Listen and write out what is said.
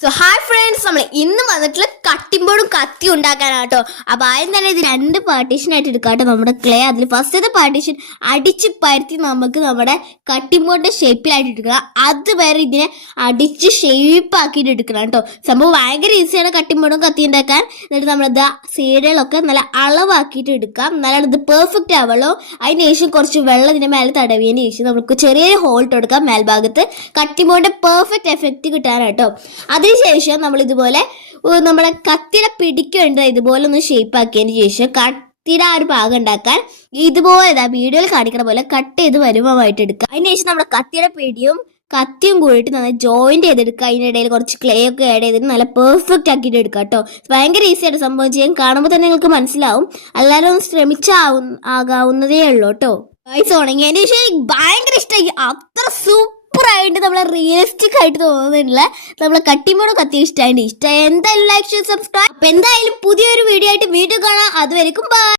So hi friends, നമ്മൾ ഇന്ന് വന്നിട്ടുള്ള കട്ടിംഗ് കത്തി ഉണ്ടാക്കാനാട്ടോ. അപ്പോൾ ആദ്യം തന്നെ ഇത് 2 പാർട്ടീഷനായിട്ട് എടുക്കാട്ടോ നമ്മുടെ ക്ലേ. അതിൽ ഫസ്റ്റത്തെ പാർട്ടീഷൻ അടിച്ച് പരത്തി നമുക്ക് നമ്മുടെ കട്ടിംഗ് ബോർഡിന്റെ ഷേപ്പിലായിട്ട് എടുക്കണം. അതുവരെ ഇതിനെ അടിച്ച് ഷേപ്പ് ആക്കിയിട്ട് എടുക്കണം കേട്ടോ. സംഭവം ഭയങ്കര ഈസിയാണ് കട്ടിംഗ് ബോർഡും കത്തി ഉണ്ടാക്കാൻ. എന്നിട്ട് നമ്മളിത് സൈഡുകളൊക്കെ നല്ല അളവാക്കിയിട്ട് എടുക്കാം. എന്നാലാണ് ഇത് പെർഫെക്റ്റ് ആവുള്ളൂ. അതിന് ശേഷം കുറച്ച് വെള്ളം ഇതിന്റെ മേലെ തടവിയതിന് ശേഷം നമുക്ക് ചെറിയൊരു ഹോൾട്ട് കൊടുക്കാം മേൽഭാഗത്ത്, കട്ടിംഗ് ബോർഡിന്റെ പെർഫെക്റ്റ് എഫക്റ്റ് കിട്ടാനാട്ടോ. അതിനുശേഷം നമ്മൾ ഇതുപോലെ നമ്മുടെ കത്തിയുടെ പിടിക്കേണ്ട ഇതുപോലെ ഒന്ന് ഷേപ്പ് ആക്കിയതിന് ശേഷം കത്തിയുടെ ആ ഒരു ഭാഗം ഉണ്ടാക്കാൻ ഇതുപോലെ വീഡിയോയിൽ കാണിക്കണ പോലെ കട്ട് ചെയ്ത് വരുമായിട്ട് എടുക്കുക. അതിനുശേഷം നമ്മുടെ കത്തിയുടെ പിടിയും കത്തിയും കൂടിയിട്ട് നന്നായി ജോയിന്റ് ചെയ്തെടുക്കുക. അതിനിടയിൽ കുറച്ച് ക്ലേ ഒക്കെ ആഡ് ചെയ്തിട്ട് നല്ല പെർഫെക്റ്റ് ആക്കിയിട്ട് എടുക്കുക കേട്ടോ. ഭയങ്കര ഈസിയായിട്ട് സംഭവം ചെയ്യാൻ, കാണുമ്പോൾ തന്നെ നിങ്ങൾക്ക് മനസ്സിലാവും. എല്ലാവരും ഒന്ന് ശ്രമിച്ചാകാവുന്നതേ ഉള്ളൂ കേട്ടോ. ഉണങ്ങിയതിന് ശേഷം എനിക്ക് ഭയങ്കര ഇഷ്ടമായി. അത്ര സൂപ്പറായിട്ട് നമ്മളെ റിയലിസ്റ്റിക് ആയിട്ട് തോന്നുന്നില്ല. നമ്മളെ കട്ടിംഗ് കത്തി ഇഷ്ടമായി. എന്തായാലും ലൈക്ക്, ഷെയർ, സബ്സ്ക്രൈബ്. അപ്പൊ എന്തായാലും പുതിയൊരു വീഡിയോ ആയിട്ട് വീണ്ടും കാണാം. അതുവരെക്കും ബൈ.